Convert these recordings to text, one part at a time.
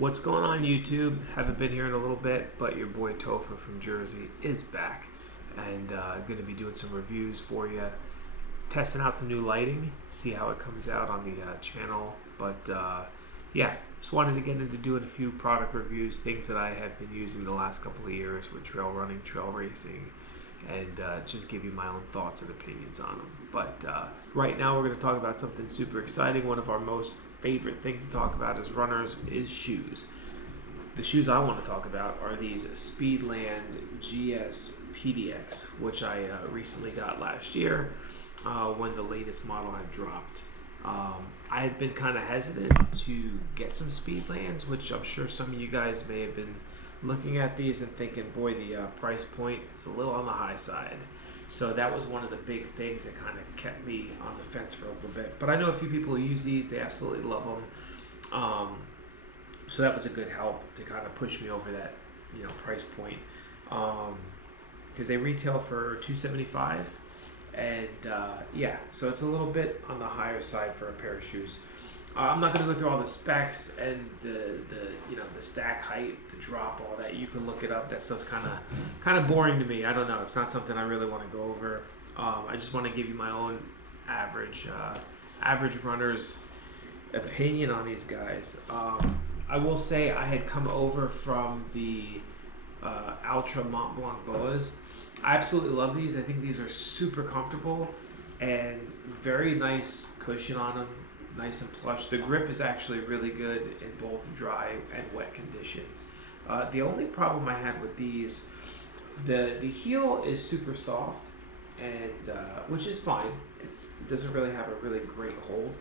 What's going on YouTube? Haven't been here in a little bit, but your boy Topher from Jersey is back and going to be doing some reviews for you, testing out some new lighting, see how it comes out on the channel. But yeah, just wanted to get into doing a few product reviews, things that I have been using the last couple of years with trail running, trail racing, and just give you my own thoughts and opinions on them. But right now we're going to talk about something super exciting. One of our most favorite things to talk about as runners is shoes. The shoes I want to talk about are these Speedland GS PDX, which I recently got last year when the latest model had dropped. I had been kind of hesitant to get some Speedlands, which I'm sure some of you guys may have been looking at these and thinking, boy, the price point is a little on the high side. So that was one of the big things that kind of kept me on the fence for a little bit. But I know a few people who use these, they absolutely love them. So that was a good help to kind of push me over that, price point. Because they retail for $275, and yeah, so it's a little bit on the higher side for a pair of shoes. I'm not going to go through all the specs and the stack height, the drop, all that. You can look it up. That stuff's kind of boring to me. I don't know. It's not something I really want to go over. I just want to give you my own average runner's opinion on these guys. I will say I had come over from the Ultra Mont Blanc Boas. I absolutely love these. I think these are super comfortable and very nice cushion on them. Nice and plush. The grip is actually really good in both dry and wet conditions. The only problem I had with these, the heel is super soft, and which is fine. It doesn't really have a really great hold.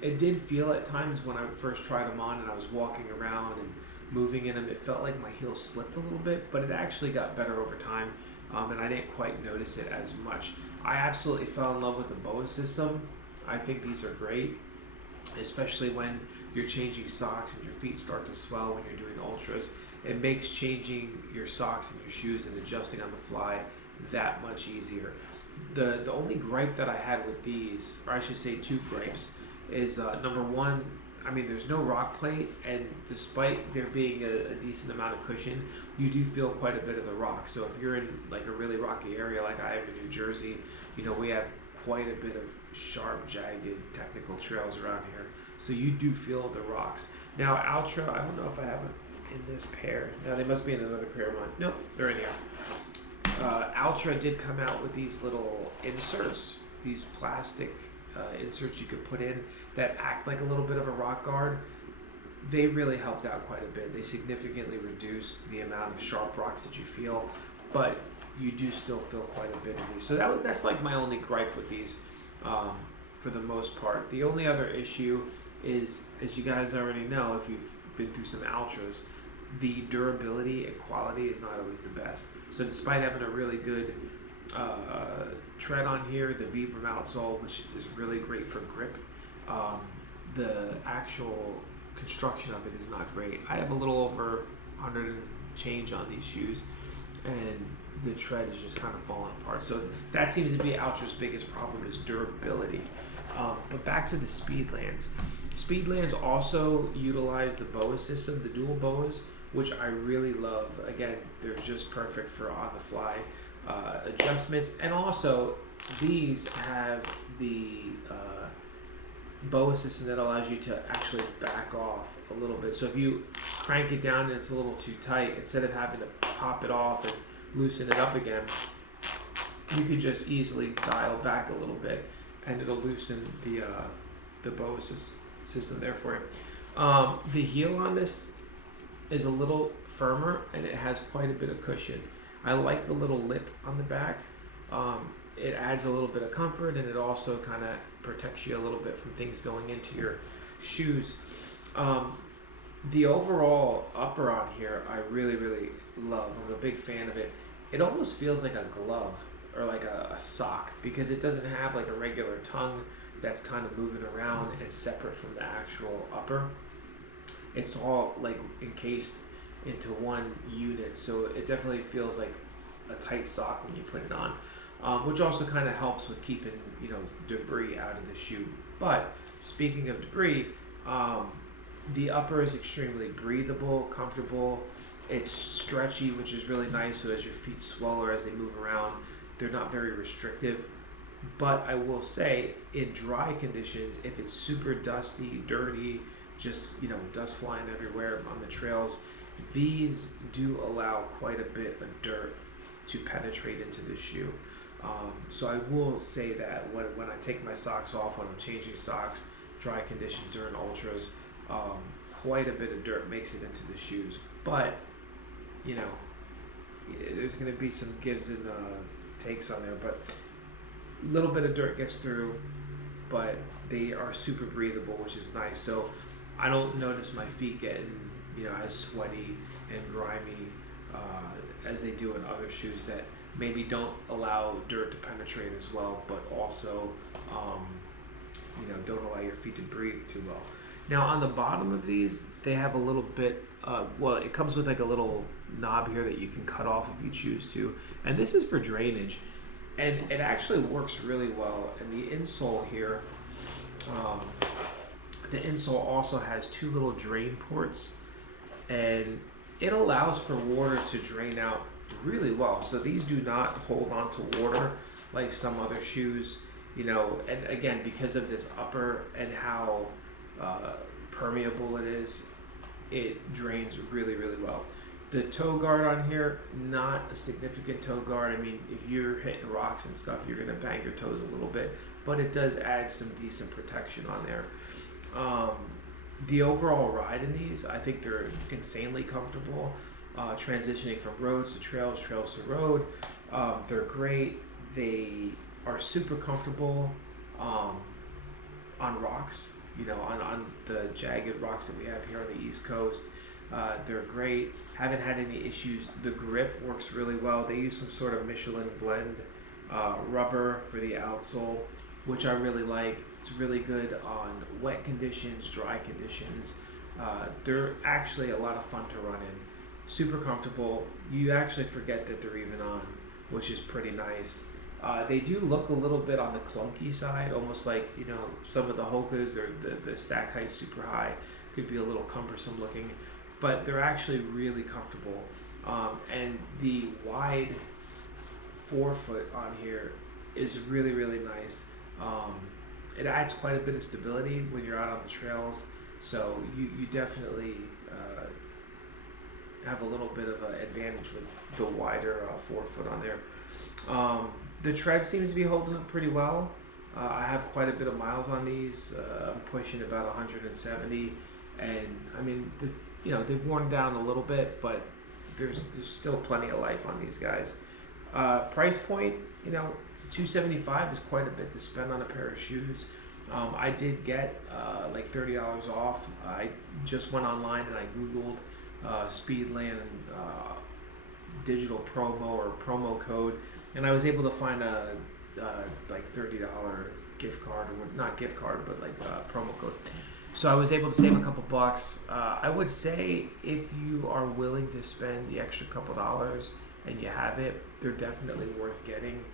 It did feel at times when I first tried them on and I was walking around and moving in them, it felt like my heel slipped a little bit, but it actually got better over time, and I didn't quite notice it as much. I absolutely fell in love with the BOA system. I think these are great, especially when you're changing socks and your feet start to swell when you're doing ultras. It makes changing your socks and your shoes and adjusting on the fly that much easier. The only gripe that I had with these, or I should say two gripes, is number one, I mean, there's no rock plate, and despite there being a decent amount of cushion, you do feel quite a bit of the rock. So if you're in like a really rocky area like I am in New Jersey, we have quite a bit of sharp, jagged, technical trails around here. So you do feel the rocks. Now, Ultra, I don't know if I have them in this pair. Now, they must be in another pair of mine. Nope, they're in here. Ultra did come out with these little inserts, these plastic inserts you could put in that act like a little bit of a rock guard. They really helped out quite a bit. They significantly reduced the amount of sharp rocks that you feel, but you do still feel quite a bit of these. So that's like my only gripe with these for the most part. The only other issue is, as you guys already know, if you've been through some Ultras, the durability and quality is not always the best. So despite having a really good tread on here, the Vibram outsole, which is really great for grip, the actual construction of it is not great. I have a little over 100 and change on these shoes, and the tread is just kind of falling apart. So that seems to be Ultra's biggest problem, is durability. But back to the Speedlands. Speedlands also utilize the BOA system, the dual BOAs, which I really love. Again, they're just perfect for on-the-fly adjustments. And also, these have the BOA system that allows you to actually back off a little bit. So if you crank it down and it's a little too tight, instead of having to pop it off and loosen it up again, you could just easily dial back a little bit and it'll loosen the BOA system there for you. The heel on this is a little firmer and it has quite a bit of cushion. I like the little lip on the back. It adds a little bit of comfort, and it also kind of protects you a little bit from things going into your shoes. The overall upper on here, I really, really love. I'm a big fan of it. It almost feels like a glove or like a sock, because it doesn't have like a regular tongue that's kind of moving around and separate from the actual upper. It's all like encased into one unit, so it definitely feels like a tight sock when you put it on, which also kind of helps with keeping debris out of the shoe. But speaking of debris, The upper is extremely breathable, comfortable. It's stretchy, which is really nice. So as your feet swell or as they move around, they're not very restrictive. But I will say, in dry conditions, if it's super dusty, dirty, just dust flying everywhere on the trails, these do allow quite a bit of dirt to penetrate into the shoe. So I will say that when I take my socks off, when I'm changing socks, dry conditions during ultras, quite a bit of dirt makes it into the shoes. But there's going to be some gives and takes on there, but a little bit of dirt gets through, but they are super breathable, which is nice. So I don't notice my feet getting as sweaty and grimy as they do in other shoes that maybe don't allow dirt to penetrate as well, but also don't allow your feet to breathe too well. Now on the bottom of these, they have a little bit, it comes with like a little knob here that you can cut off if you choose to, and this is for drainage, and it actually works really well. And the insole here, the insole also has two little drain ports, and it allows for water to drain out really well. So these do not hold on to water like some other shoes, and again, because of this upper and how permeable it is, it drains really, really well. The toe guard on here, not a significant toe guard. I mean, if you're hitting rocks and stuff, you're gonna bang your toes a little bit, but it does add some decent protection on there. The overall ride in these, I think they're insanely comfortable. Transitioning from roads to trails, trails to road, they're great. They are super comfortable on rocks, on the jagged rocks that we have here on the East Coast. They're great. Haven't had any issues. The grip works really well. They use some sort of Michelin blend rubber for the outsole, which I really like. It's really good on wet conditions, dry conditions. They're actually a lot of fun to run in. Super comfortable. You actually forget that they're even on, which is pretty nice. They do look a little bit on the clunky side, almost like some of the Hokas. The stack height's super high, could be a little cumbersome looking, but they're actually really comfortable. And the wide forefoot on here is really, really nice. It adds quite a bit of stability when you're out on the trails, so you definitely have a little bit of an advantage with the wider forefoot on there. The tread seems to be holding up pretty well. I have quite a bit of miles on these. I'm pushing about 170, and I mean, they've worn down a little bit, but there's still plenty of life on these guys. Price point, $275 is quite a bit to spend on a pair of shoes. I did get like $30 off. I just went online and I Googled Speedland digital promo or promo code, and I was able to find a like $30 gift card, or not gift card, but like promo code. So I was able to save a couple bucks. I would say if you are willing to spend the extra couple dollars and you have it, they're definitely worth getting.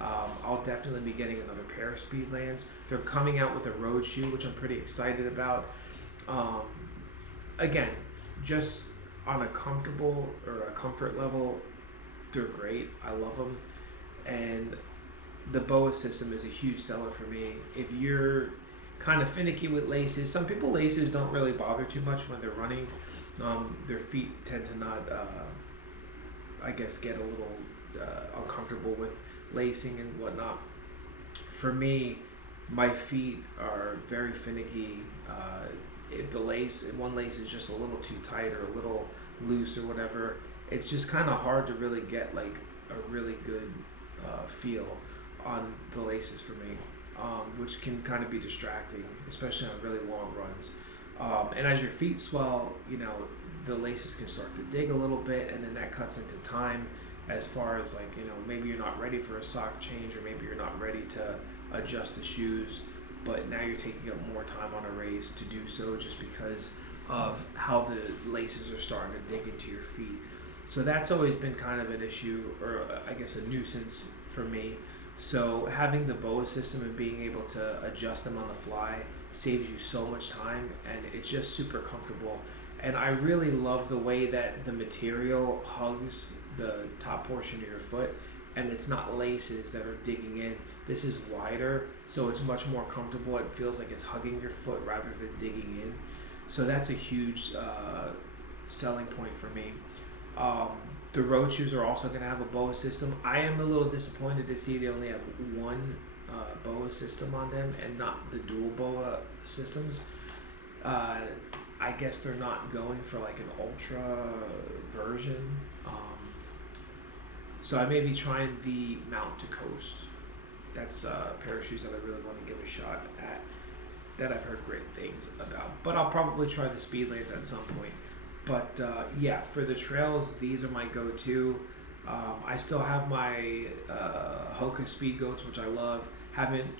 I'll definitely be getting another pair of Speedlands. They're coming out with a road shoe, which I'm pretty excited about. Again, just on a comfortable or a comfort level, they're great. I love them. And the BOA system is a huge seller for me. If you're kind of finicky with laces, some people laces don't really bother too much when they're running. Their feet tend to not, I guess, get a little uncomfortable with lacing and whatnot. For me, my feet are very finicky. If one lace is just a little too tight or a little loose or whatever, it's just kind of hard to really get like a really good feel on the laces for me, which can kind of be distracting, especially on really long runs. And as your feet swell, the laces can start to dig a little bit, and then that cuts into time as far as like, maybe you're not ready for a sock change, or maybe you're not ready to adjust the shoes, but now you're taking up more time on a race to do so just because of how the laces are starting to dig into your feet. So that's always been kind of an issue, or I guess a nuisance for me. So having the BOA system and being able to adjust them on the fly saves you so much time, and it's just super comfortable. And I really love the way that the material hugs the top portion of your foot, and it's not laces that are digging in. This is wider, so it's much more comfortable. It feels like it's hugging your foot rather than digging in. So that's a huge selling point for me. The road shoes are also going to have a BOA system. I am a little disappointed to see they only have one BOA system on them and not the dual BOA systems. I guess they're not going for like an ultra version. So I may be trying the Mount to Coast. That's a pair of shoes that I really want to give a shot at, that I've heard great things about. But I'll probably try the Speedlands at some point. But yeah, for the trails, these are my go-to. I still have my Hoka Speed Goats, which I love. Haven't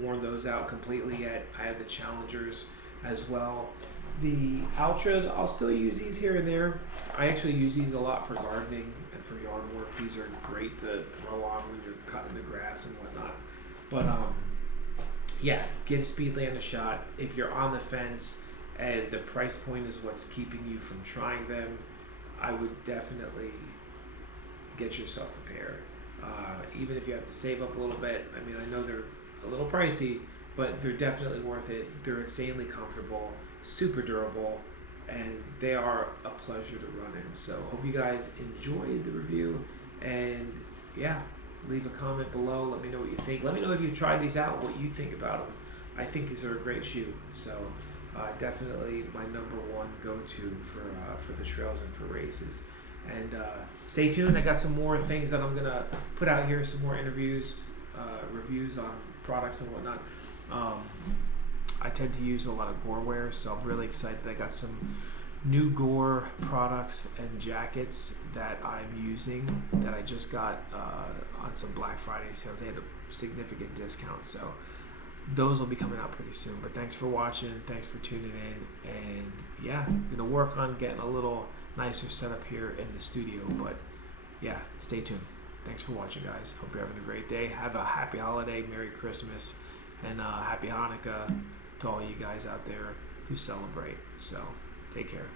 worn those out completely yet. I have the Challengers as well. The Ultras, I'll still use these here and there. I actually use these a lot for gardening and for yard work. These are great to throw on when you're cutting the grass and whatnot. But yeah, give Speedland a shot. If you're on the fence and the price point is what's keeping you from trying them, I would definitely get yourself a pair. Even if you have to save up a little bit. I mean, I know they're a little pricey, but they're definitely worth it. They're insanely comfortable, super durable, and they are a pleasure to run in. So hope you guys enjoyed the review, and yeah, leave a comment below. Let me know what you think. Let me know if you tried these out, what you think about them. I think these are a great shoe. So definitely my number one go-to for the trails and for races. And stay tuned. I got some more things that I'm gonna put out here. Some more interviews, reviews on products and whatnot. I tend to use a lot of gore wear, so I'm really excited. I got some new gore products and jackets that I'm using that I just got on some Black Friday sales. They had a significant discount, so those will be coming out pretty soon. But thanks for watching, thanks for tuning in, and yeah, I'm gonna work on getting a little nicer setup here in the studio. But yeah, stay tuned. Thanks for watching, guys. Hope you're having a great day. Have a happy holiday, Merry Christmas, and happy Hanukkah to all you guys out there who celebrate. So take care.